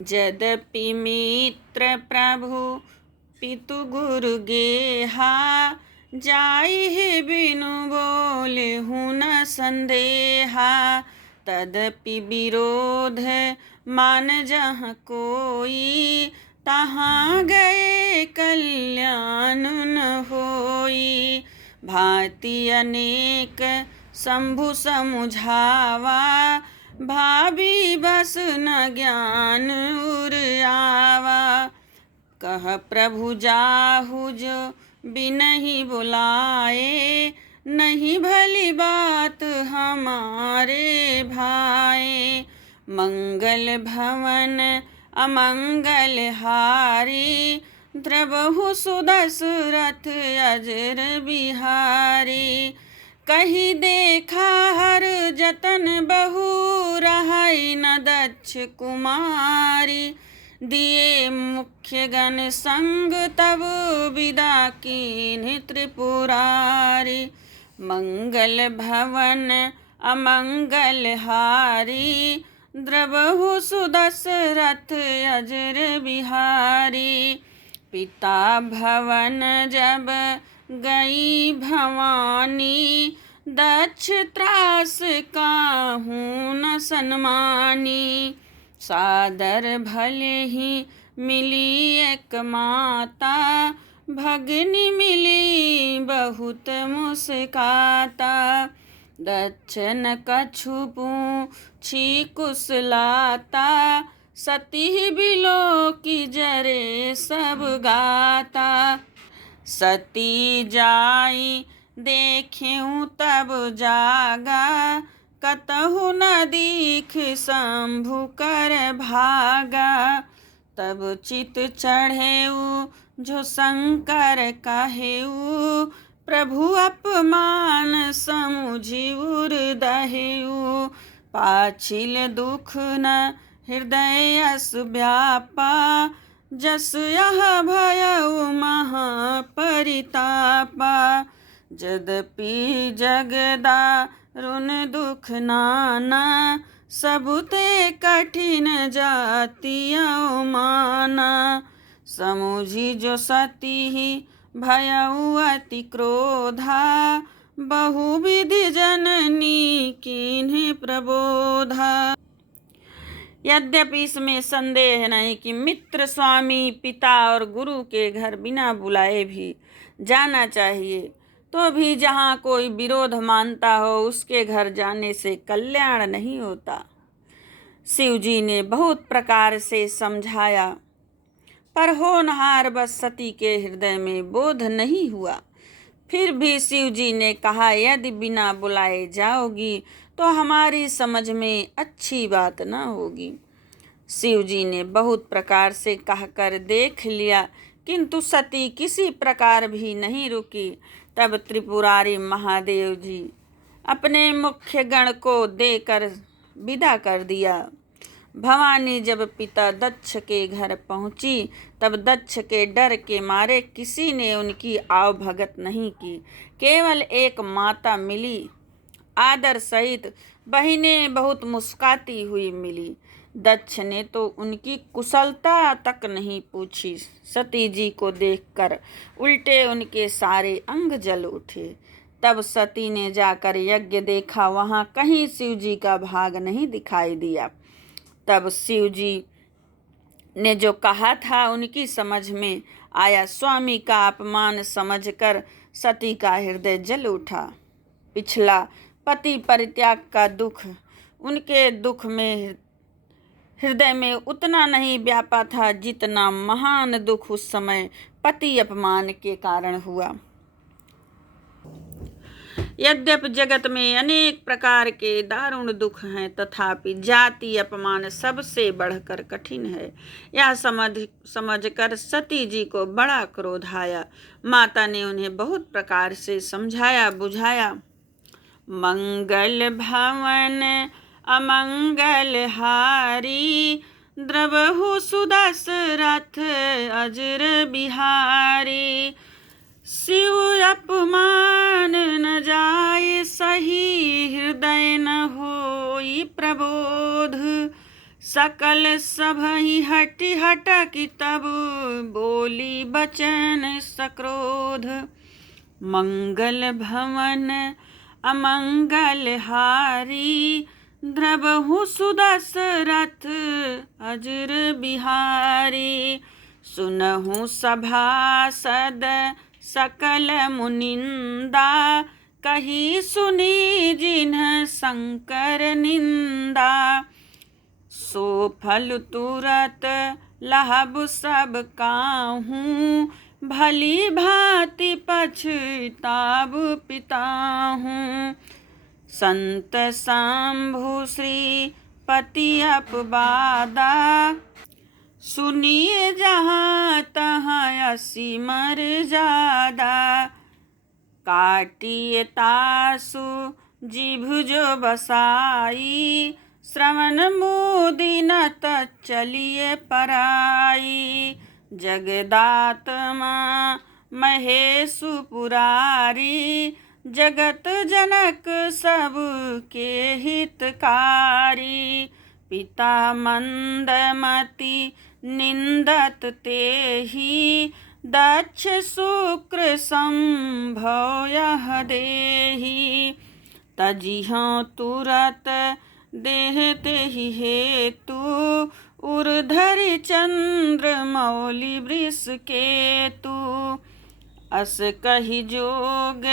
यद्यपि मित्र प्रभु पितु गुरु गेहा, जाहि बिनु बोले हूँ न संदेहा। तदपि विरोध मान जहाँ कोई, तहाँ गए कल्याण न होई। भांति अनेक शंभु समुझावा, भाभी बस न ज्ञान उर आवा। कह प्रभु जाहु जो बिनहि बुलाए, नहीं भली बात हमारे भाए। मंगल भवन अमंगल हारी, द्रवहु सुदशरथ अजर बिहारी। कही देखा हर जतन बहु, रहई न दक्ष कुमारी। दिए मुख्य गण संग तब विदा कीन्ह त्रिपुरारी। मंगल भवन अमंगल हारी, द्रवहु सुदशरथ अजर बिहारी। पिता भवन जब गई भवानी, दक्ष त्रास काहू न सन्मानी। सादर भले ही मिली एक माता, भगनी मिली बहुत मुस्काता। दक्ष न कछु पूछी कुशलाता, सती बिलो की जरे सब गाता। सती जाई देखें तब जागा, कतहु न दीख शंभु कर भागा। तब चित चढ़ेऊ जो शंकर कहेऊ, प्रभु अपमान समुझी उर दहेऊ। पाछिल दुख न हृदय अस व्यापा, जस यह भयऊ महापरितापा। यद्यपि जगदारुण दुख नाना, सबुते कठिन जाति अवमाना। समुझी जो सती ही भयऊ अति क्रोधा, बहुविधि जननी कीन्ह प्रबोधा। यद्यपि इसमें संदेह नहीं कि मित्र, स्वामी, पिता और गुरु के घर बिना बुलाए भी जाना चाहिए, तो भी जहाँ कोई विरोध मानता हो उसके घर जाने से कल्याण नहीं होता। शिव जी ने बहुत प्रकार से समझाया, पर होनहार बस सती के हृदय में बोध नहीं हुआ। फिर भी शिव जी ने कहा, यदि बिना बुलाए जाओगी तो हमारी समझ में अच्छी बात न होगी। शिव जी ने बहुत प्रकार से कहकर देख लिया, किंतु सती किसी प्रकार भी नहीं रुकी। तब त्रिपुरारी महादेव जी अपने मुख्य गण को देकर विदा कर दिया। भवानी जब पिता दक्ष के घर पहुंची, तब दक्ष के डर के मारे किसी ने उनकी आवभगत नहीं की। केवल एक माता मिली, आदर सहित बहिनें बहुत मुस्काती हुई मिली। दक्ष ने तो उनकी कुशलता तक नहीं पूछी। सती जी को देखकर उल्टे उनके सारे अंग जल उठे। तब सती ने जाकर यज्ञ देखा, वहां कहीं शिव जी का भाग नहीं दिखाई दिया। तब शिव जी ने जो कहा था उनकी समझ में आया। स्वामी का अपमान समझकर सती का हृदय जल उठा। पिछला पति परित्याग का दुख उनके दुख में हृदय में उतना नहीं व्यापा था जितना महान दुख उस समय पति अपमान के कारण हुआ। यद्यपि जगत में अनेक प्रकार के दारुण दुख हैं, तथापि जाति अपमान सबसे बढ़कर कठिन है। यह समझकर सती जी को बड़ा क्रोध आया। माता ने उन्हें बहुत प्रकार से समझाया बुझाया। मंगल भवन अमंगल हारी, द्रवहु सुदशरथ अजर बिहारी। शिव अपमान न जाय सही, हृदय न होई प्रबोध। सकल सभहि हटि हटकि तब बोली बचन सक्रोध। मंगल भवन अमंगल हारी द्रवहु सुदशरथ अजर बिहारी। सुनहु सभासद सकल मुनिंदा कही सुनी जिन्ह शंकर निंदा। सो फल तुरत लहब सब काहूँ भली भांति पछताब पिताहूँ। संत शंभु श्री पति अपवादा सुनिए जहाँ तहाँ असी मर्यादा। काटिए तासु जिभ जो बसाई श्रवण मोदी न चलिए पराई। जगदात्मा महेशु पुरारी जगत जनक सब के हितकारी। पिता मंदमति निंदत तेहि दक्ष शुक्र संभव यह देहि। तजिहं तुरत देह तेहि हेतु उर्धरि चंद्र मौलि वृष केतु। अस कहि जोग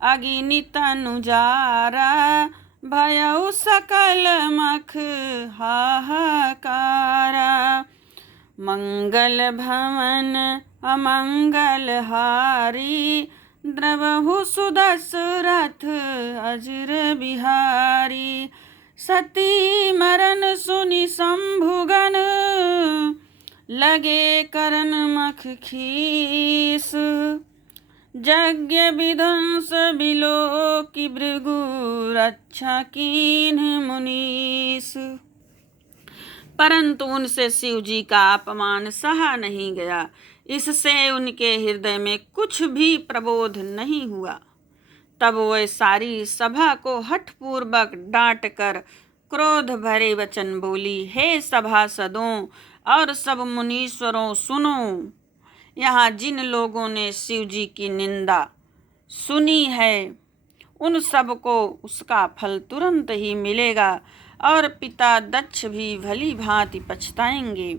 अगिनि तनु जारा भयउ सकल मख हाहाकारा। मंगल भवन अमंगल हारी द्रवहु सुदशरथ अजर बिहारी। सती मरण सुनि शंभुगन लगे करन मख खीस। यज्ञ विध्वंस बिलोकि भृगु रक्षा कीन्ह मुनीस। परंतु उनसे शिव जी का अपमान सहा नहीं गया, इससे उनके हृदय में कुछ भी प्रबोध नहीं हुआ। तब वह सारी सभा को हठपूर्वक डांट कर क्रोध भरे वचन बोली। हे सभासदों और सब मुनीश्वरों सुनो, यहाँ जिन लोगों ने शिव जी की निंदा सुनी है उन सब को उसका फल तुरंत ही मिलेगा और पिता दक्ष भी भली भांति पछताएंगे।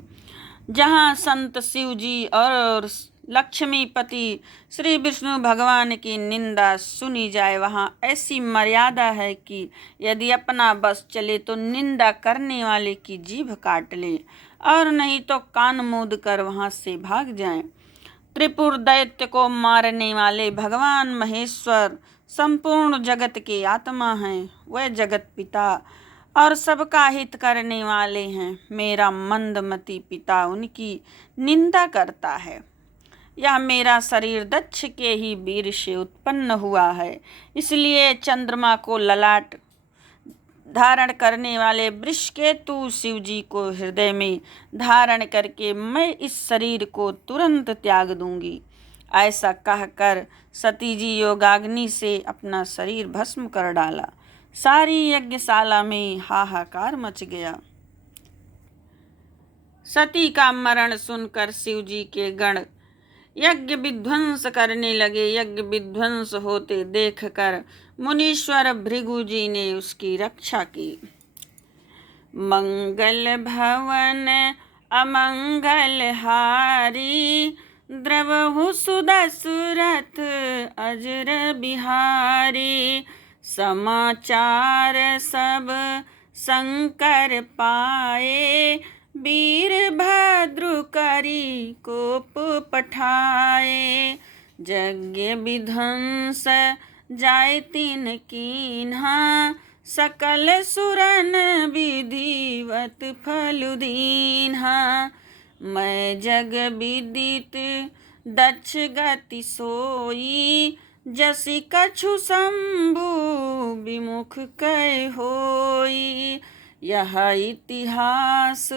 जहाँ संत शिव जी और लक्ष्मीपति श्री विष्णु भगवान की निंदा सुनी जाए वहाँ ऐसी मर्यादा है कि यदि अपना बस चले तो निंदा करने वाले की जीभ काट ले और नहीं तो कान मूंद कर वहाँ से भाग जाएं। त्रिपुर दैत्य को मारने वाले भगवान महेश्वर संपूर्ण जगत के आत्मा हैं। वह जगत पिता और सबका हित करने वाले हैं। मेरा मंदमती पिता उनकी निंदा करता है। यह मेरा शरीर दक्ष के ही वीर से उत्पन्न हुआ है, इसलिए चंद्रमा को ललाट धारण करने वाले वृषकेतु शिव जी को हृदय में धारण करके मैं इस शरीर को तुरंत त्याग दूंगी। ऐसा कहकर सती जी योगाग्नि से अपना शरीर भस्म कर डाला। सारी यज्ञशाला में हाहाकार मच गया। सती का मरण सुनकर शिव जी के गण यज्ञ विध्वंस करने लगे। यज्ञ विध्वंस होते देखकर मुनीश्वर भृगु जी ने उसकी रक्षा की। मंगल भवन अमंगल हारी द्रवहु सुदशरथ अजर बिहारी। समाचार सब शंकर पाए वीरभद्र करी कोप पठाए। यज्ञ विध्वंस जाय तिन कीन्हा सकल सुरन विधिवत फल दीन्हा। मैं जग विदित दक्ष गति सोई जसि कछु शंभु विमुख कै होई। यह इतिहास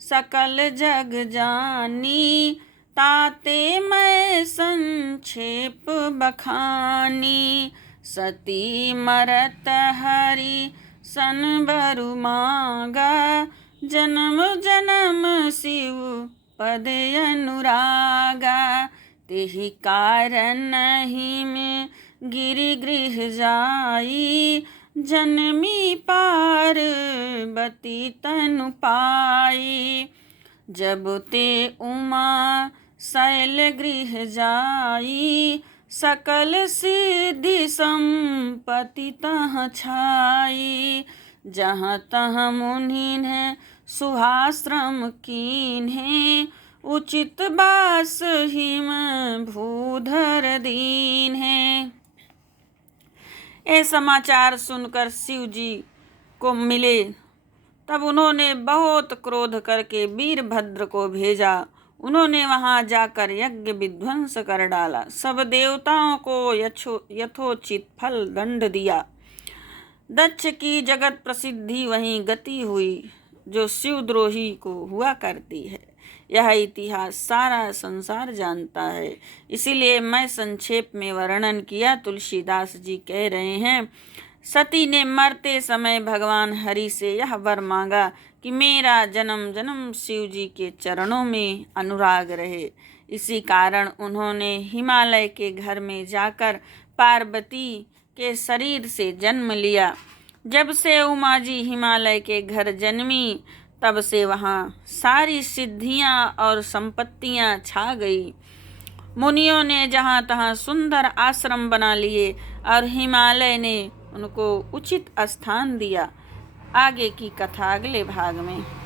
सकल जग जानी ताते मैं संक्षेप बखानी। सती मरत हरि सन बरु मांगा जन्म जन्म शिव पद अनुरागा, तेहि कारण ही में गिरि गृह जाई, जन्मी पार्वती तनु पाई। जब ते उमा शैल गृह जाई, सकल सिद्धि संपत्ति तह छाई। जहाँ तहाँ मुनिन्ह सुहाश्रम कीन्हे, उचित बास हिम भूधर दीन्हे। ये समाचार सुनकर शिव जी को मिले, तब उन्होंने बहुत क्रोध करके वीरभद्र को भेजा। उन्होंने वहां जाकर यज्ञ विध्वंस कर डाला, सब देवताओं को यथोचित फल दंड दिया। दक्ष की जगत प्रसिद्धि वहीं गति हुई, जो शिवद्रोही को हुआ करती है। यह इतिहास सारा संसार जानता है, इसीलिए मैं संक्षेप में वर्णन किया। तुलसीदास जी कह रहे हैं, सती ने मरते समय भगवान हरि से यह वर मांगा कि मेरा जन्म जन्म शिव जी के चरणों में अनुराग रहे। इसी कारण उन्होंने हिमालय के घर में जाकर पार्वती के शरीर से जन्म लिया। जब से उमा जी हिमालय के घर जन्मी, तब से वहाँ सारी सिद्धियाँ और संपत्तियाँ छा गई। मुनियों ने जहाँ तहाँ सुंदर आश्रम बना लिए और हिमालय ने उनको उचित स्थान दिया। आगे की कथा अगले भाग में।